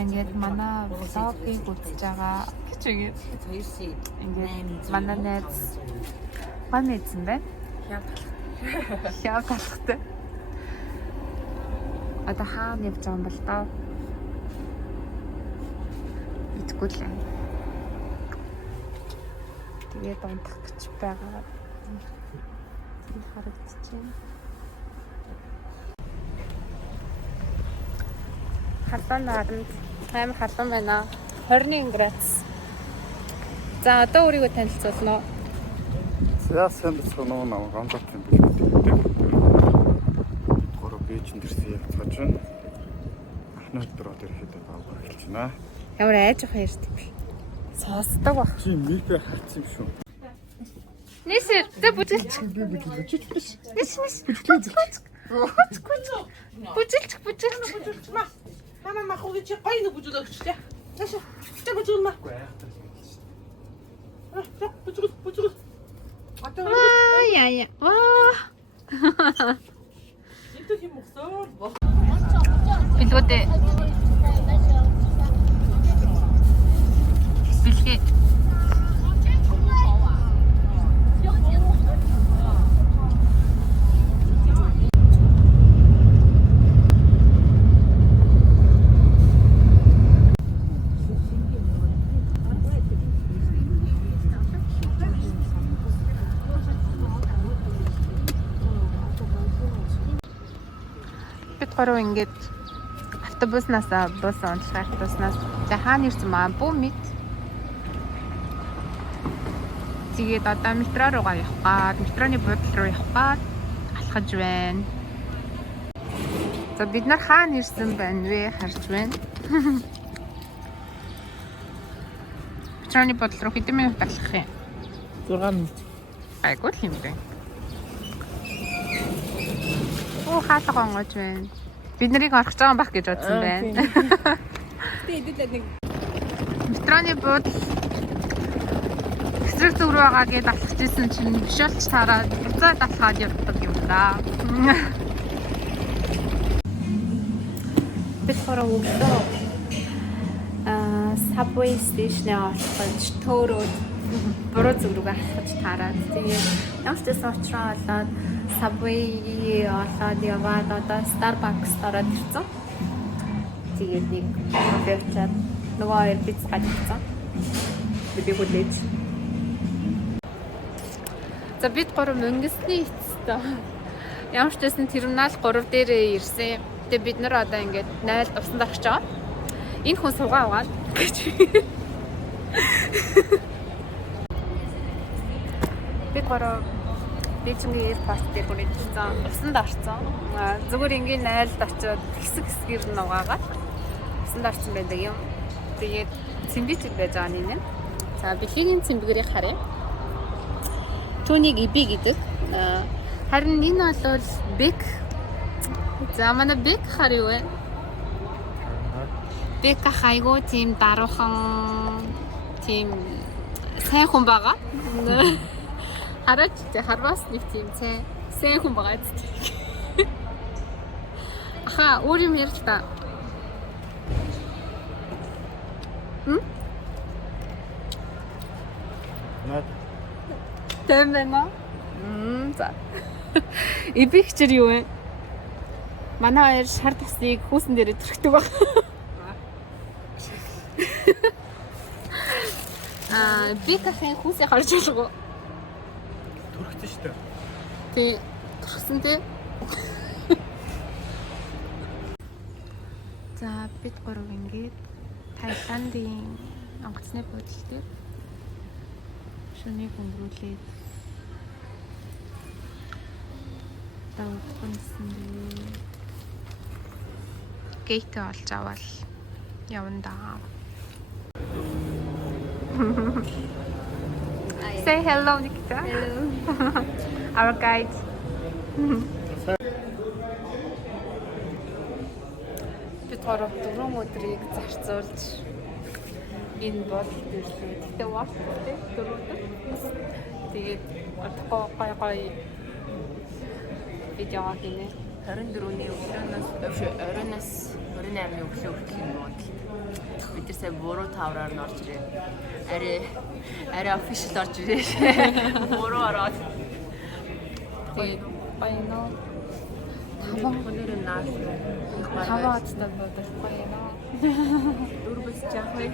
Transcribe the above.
ингээд манай влогийг үзэж байгаа хичээгээд ингээд манай найз маань эзэн байна. Яа талхтай. Одоо хаана явж байгаа юм бол таа? Итгүй л. Тэгээд унтах гэж байгаа. Тэр харагдчихэв. Халуун наранд амар халуун байна. 21 градус. За одоо өөрийгөө танилцуулна уу? Яасан бисгоноо нав гамбат юм биш үү? Гурав бийж нэрсэн явцгааж байна. Ахны өдрөө тэр хэдэ баагаар эхэлж байна. Ямар айж ах ярьд юм бэ? Сонсдог баг. Чи микро хатсан юм шүү. Нисэр тэ бүжгэлч. Бүжгэлч. Мама махуй чи гойно бүжүүлэгч те. Таша. Чи бүжүүлмэ. Бүжүүл. Яа. Ваа. Ito yung mukсор. Билгүүдээ. Билгээ. Гурав ингээд автобуснаас бус унтлах автобуснаас за хаана ирсэн маа бүү мэд. Тэгээд одоо метро руугаа явах гад метроны буудлын руу явах гад алхаж байна. За бид нар хаана ирсэн байна вэ харж байна. Метроны буудлын руу хэдэн минут алхах юм? 6 минут. Айгуу л юм бэ. Оо хаалга гонгож байна. Бид нарыг орох гэж байгаа бах гэж бодсон байна. Тэгээд нэг метроны буудлын эсрэг зүг рүү байгаа гэдээ алхаж исэн чинь биш болч тараад буцаад алхаад явдаг юм да. Бид хороо өгдөө Subway station-аа олоход төөрөөд буруу зүг рүү алхаж тараад тэгээд ямар ч гэсэн очроо болоод Subway олоод яваад одоо Starbucks ороод ирсэн. Тэгээд нэг кофе авчаад нөгөө хоёр пицца гадагцсан. Би хүлээж. За бид гурав мөнгөсний эцэстээ. Ямар ч байсан терминал 3 дээрээ ирсэн. Тэгээд бид нар одоо ингээд 0-д усанд орчих жоо. Энэ хүн суугаа аваад гэж. Бид гурав Бээжингийн аэропорт дээр хүрээдсэн. Усанд орсон. Зүгээр ингийн 0-д очиод хэсэг-хэсгэр нь угаагаад усанд орсон байдаг юм. Тэгээд цэмбич байж байгаа нь энэ. За бэлгийн цэмбгэрийг харъя. Түүнийг иби гэдэг. Харин энэ бол бэг. За манай бэг хар юу вэ? Бэг хайгуу тийм даруухан тийм сайн хүн байгаа. Хараач харвас нэг тийм сайн хүн байгаа зү. Аха өөр юм ярил та. Наад. Тэмэна. За. Ибигчэр юу вэ? Манай хоёр шар тасныг хүүсэн дээр төрхдөг баг. Би кафе хүүсээ харж байгаа. Төрөгсөн шүү дээ. Тий, төрсөн тий. За бид гурав ингээд Таиландын онгоцны буудлын дээр шөнийг өнгөрүүлээд давхансан дээ. Гейт олж авал явна даа. Say hello, Nikita. Hello. Our guide. Бид гурав 4 өдрийг зарцуулж энэ бол ирлээ. Гэтэ work гэдэг 4 өдөр. Тэгээд гой видео хийнэ. 24-ний оройноос 28-ны өглөө хүртэл юм уу. Бид нар сая буруу тавраар нь орж ирээ. Арай official орж ирээ. Буруу ороод. Тэгээд Баяна. Хонор наас. Хаваад тань бодох баяна. Дөрвөс жахыг.